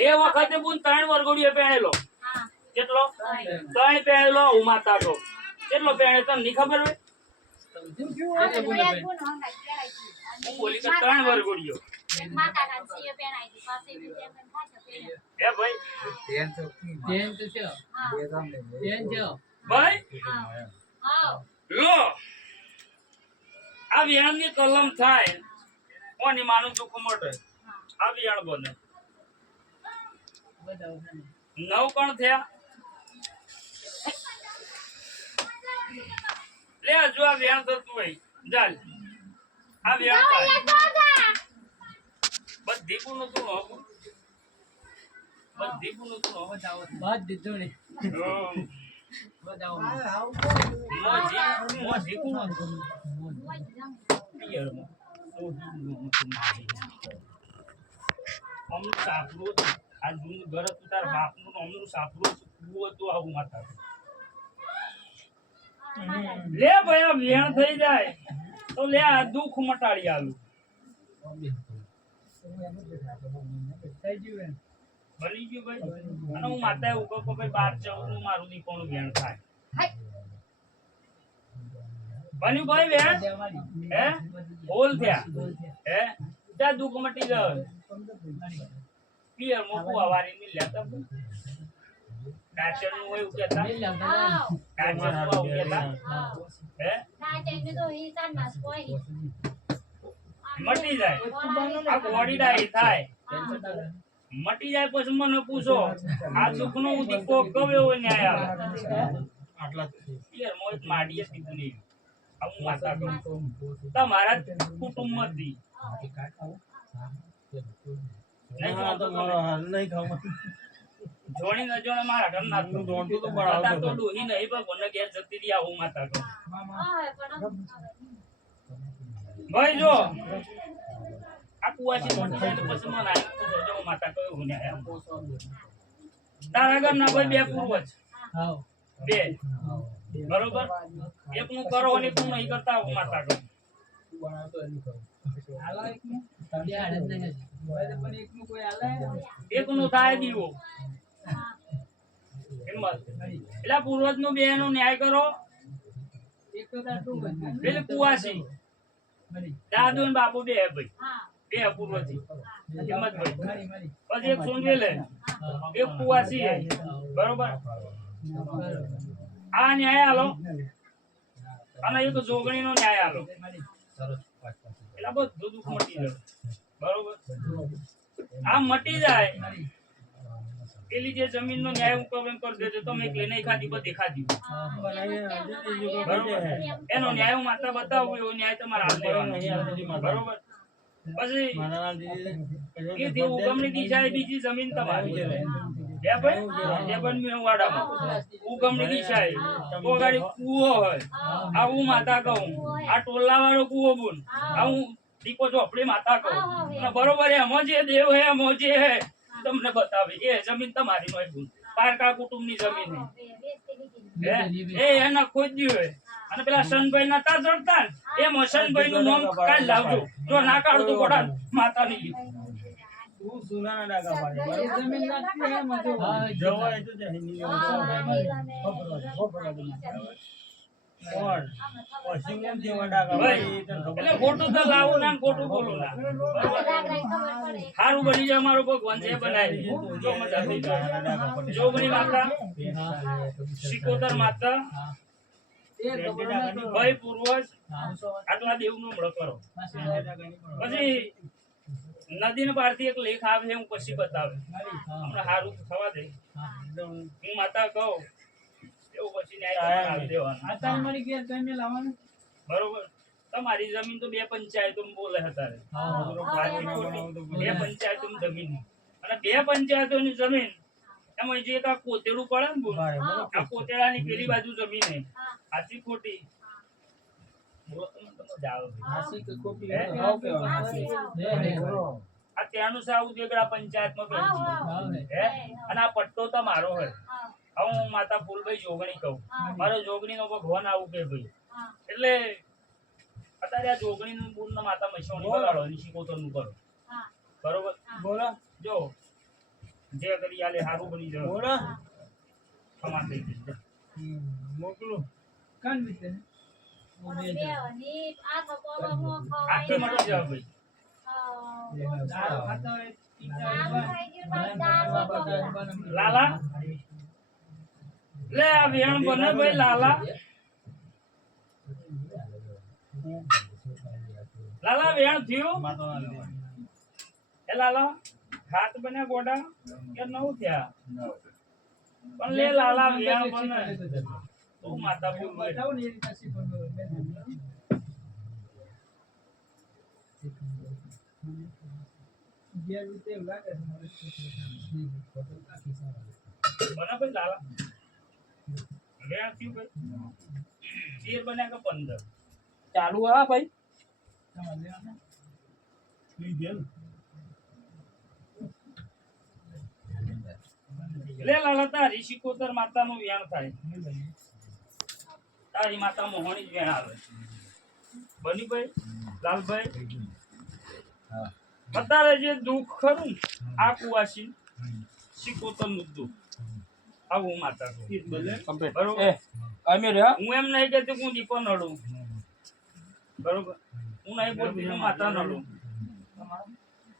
એ વખતે બુન ત્રણ વરઘોડીઓ પહેરેલો કેટલો? ત્રણ. પહેરેલો હું માતા કહું કેટલો પહેરે તમને ખબર હોય? ત્રણ વરઘોડીઓ તો તો ભાઈ? લો. આ વિયાણની કલમ થાય કોની માનું દુઃખ મોટે? આ વિયાણ બને નવ કણ થયા? લે જો આ વિયાણ થતું હોય. ચાલ. આ વિયાણ થાય. બધી ગુણ તું હો બધી ગુણ તું હો બતાવો બાદ દીધો ને. હમ. મોજી મોજી ગુણ. માતા લે ભાઈ વેણ થઈ જાય. તો લે, આ દુઃખ મટાડી આલું. બની ગયું ભાઈ. અને હું માતા કહું ભાઈ બાર ચૌદનું મારું દીકોનું વેણ થાય. બન્યું ભાઈ બે હે? હોલ થયા. હે? ત્યાં દુઃખ મટી ગયો? પિયર મોકું અવારી મિલ લેતા. કાચરનું હોય લાગતા. ડાચરનું આવું કહેતા. હે? મટી જાય. આ બોડી ડાઈ થાય. મટી જાય પછી મને પૂછો આ દુઃખ નો હું દીકો કયો ન્યાય આવે? પિયર મોય માડીએ કીધું નહીં. તમારા જ કુટુંબમાંથી જોણી ન જોણે મારા ઘરના તો બધા તો ડોહી નહીં પણ ઘેર જતી રહી આવું માતા તો ભાઈ જો આ કુવાસી મોટી થાય તો પછી મને જો માતા કયો હું ન્યાય આપું. તારા ભાઈ બે પૂર્વજ? બે. બરોબર એક નું કરો અને તું નહીં કરતા માતા હાલે? એક નું થાય દીવો હિંમત એટલે પૂર્વજનું બે નું ન્યાય કરો. એટલે કુવાસી. દાદુ ને બાપુ બે ભાઈ બે પૂર્વજી હિંમતભાઈ મળી, મળી. પછી એક સુનવી લે એક કુવાસી બરોબર. આ ન્યાય આલો. અને એક જોગણી નો ન્યાય આલો. એટલે બધું દુઃખ મટી જાય બરોબર? આ મટી જાય. પેલી જે જમીન નો ન્યાય હું કહું એમ કરી દેજો તમે એકલી લઈને ખાધી બધી ખાધી. બરોબર? એનો ન્યાય હું માતા બતાવું એવો ન્યાય તમારે હાથ લેવાનો બરોબર? પછી એ ઉગમની દિશા બીજી જમીન તમારી. એ તો ગાડી હોય. તમને બતાવે. એ જમીન તમારી નો બોલ પારકા કુટુંબની જમીન હે. હે? એ એના ખોદ્યું હોય. અને પેલા શનભાઈ ના તા ચડતા ને. એમ શનભાઈ નું નામ કાલ લાવજો. જો ના કાઢતું કોડા માતા ની એ જમીન લાગતી હે મજો. ભાઈ એટલે ખોટું તો લાવું ના ખોટું બોલું. ના સારું બની જાય અમારો ભગવાન છે બનાવી જો મજા થઈ જાય જોગણી માતા શિકોતર માતા ભય ભાઈ પૂર્વજ આટલા દેવ નો મળો કરો પછી નદી ને પારથી એક લેખ આવે છે હું પછી બતાવે હમણાં સારું થવા દે. હું માતા કહું એવું પછી ન્યાય? બરોબર. તમારી જમીન તો બે પંચાયતો બોલે હતા બે પંચાયતો જમીન અને બે પંચાયતોની જમીન એમાં જે એક આ કોતેડું પડે ને બોલ. આ કોતેડાની પેલી બાજુ જમીન હે. આથી ખોટી બોલો તમે તમે જાઓ હાસી કે ખોટી? હે? હે, હે. આ ત્યાંનું સાવ ઉદેગડા પંચાયતમાં પેલી હાવ હે. હે. અને આ પટ્ટો તો મારો હવે હું. માતા ફૂલભાઈ જોગણી કહું મારો જોગણી નો ભગવાન આવું કે ભાઈ એટલે અત્યારે આ જોગણીનું બુનના માતા મૈસોણી બગાડો અને શીકોતરનું કરો હા. બરોબર બોલો જો જે કરી આલે સારું બની જાય બોલો થઈ મોકલું કાન વિશે લાલા? લે, આ વેણ બને ભાઈ, લાલા. લાલા, વેણ થયું? એ લાલા, હાથ બને ગોડા કે નવ થયા? પણ લે, લાલા, વેણ બને. તું માતા ભાઈ. બતાવો ને એ રીતના શીખવાનું જે રીતે કે પંદર ચાલુ હા ભાઈ લે લાલા તારી શિકોતર માતાનું વેણ થાય તારી માતા મોહણી જ આવે બની ભાઈ લાલભાઈ અત્યારે જે દુઃખ ખરું આ કુવાસી શિકોતરનું દુઃખ આવું માતા બરોબર? અમે રહ્યા? હું એમ નહીં કહેતી કે હું દીપો નડું. બરોબર? હું નહીં બોલતી હું માતા નડું.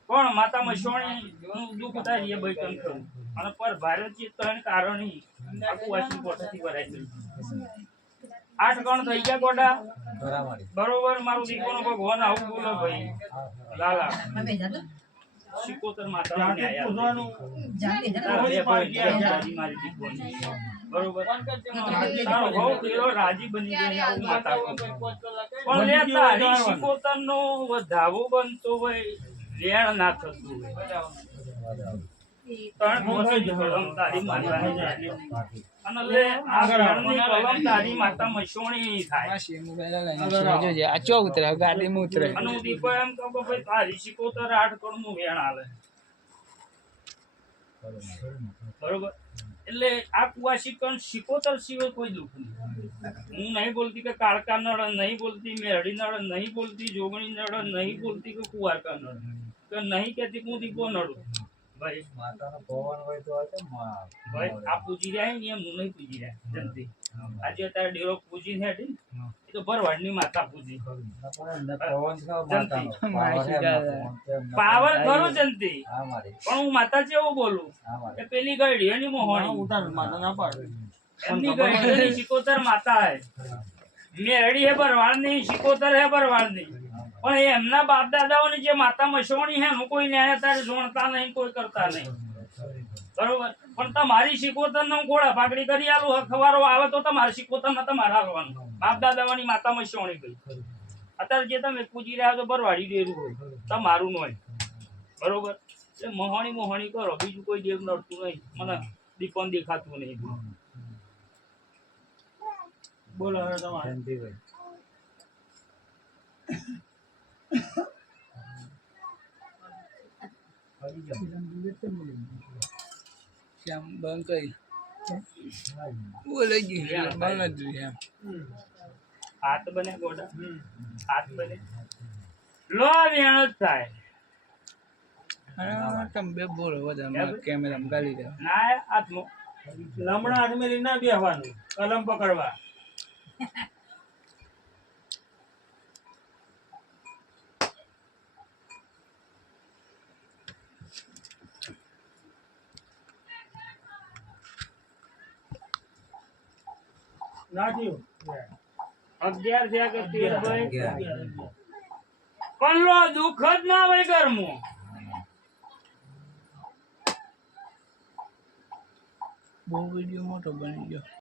પણ માતા મસોણી નું દુઃખ થાય એ ભાઈ કંઈ ખરું અને પર ભારતીય ત્રણ કારણે આખું કુવાસી પોતાથી ભરાઈ ગયું આઠ ગણ થઈ ગયા ગોડા. બરોબર. મારું દીકરો ભગવાન આવું બોલો ભાઈ. લાલા. સિકોતર માતા બરોબર. તારો બહુ પેલો રાજી બની ગયો આવું માતા પણ લે તારી શિકોતર નો વધાવો બનતો હોય રેણ ના થતું હોય. બરોબર? એટલે આ કુવાસી કણ શિકોતર સિવાય કોઈ દુઃખ નહીં. હું નહીં બોલતી કે કાળકા નળ નહીં બોલતી મેરડી નળ નહીં બોલતી જોગણી નળ નહીં બોલતી કે કુવારકા નળ. કે નહીં કહેતી કે હું દીપો નડું. ભાઈ ભાઈ આ પૂજી રહ્યા ને એમ હું નહીં પૂજી રહ્યા જલ્દી. આજે અત્યારે ડેરો પૂજી છે એ તો ભરવાડની માતા પૂજી. પાવર ખરું જંતી પણ હું માતા જેવું બોલું. કે પેલી ગઈ એની મોહણી. ઉતાર માતા ના પાડે. એમની ગઈ શિકોતર માતા હે. મેરડી હે નહીં શિકોતર હે ભરવાડની. પણ એમના બાપ દાદાઓની જે માતા મસોણી હે એનું કોઈ ન્યાય અત્યારે જોણતા નહીં કોઈ કરતા નહીં. બરોબર? પણ તમારી શીખવતન નો ગોળા પાકડી કરી આલું ખવારો આવે તો તમારે શીખવતન ના તમારે હાલવાનું. બાપ દાદાઓની માતા મસોણી ગઈ. અત્યારે જે તમે પૂજી રહ્યા છો ભરવાડી દેરું હોય તમારું નહીં. બરોબર? એટલે મોહણી મોહણી કરો બીજું કોઈ દેવ નડતું નહીં. મને દીપન દેખાતું નહીં. બોલો હવે તમારે. શ્યામ બંધ કરી. બોલે ગયું બંધ જ એમ. હાથ બને ગોડા. હાથ બને. લો વેણ થાય. તમે બે બોલો બધા. કેમેરા ગાલી દે. ના હાથમાં. લમણા હાથ ના બેહવાનું. કલમ પકડવા. અગિયાર થયા કે તેર ભાઈ? પણ લો દુઃખ જ ના હોય ઘરમાં. બહુ વીડિયો મોટો બની ગયો.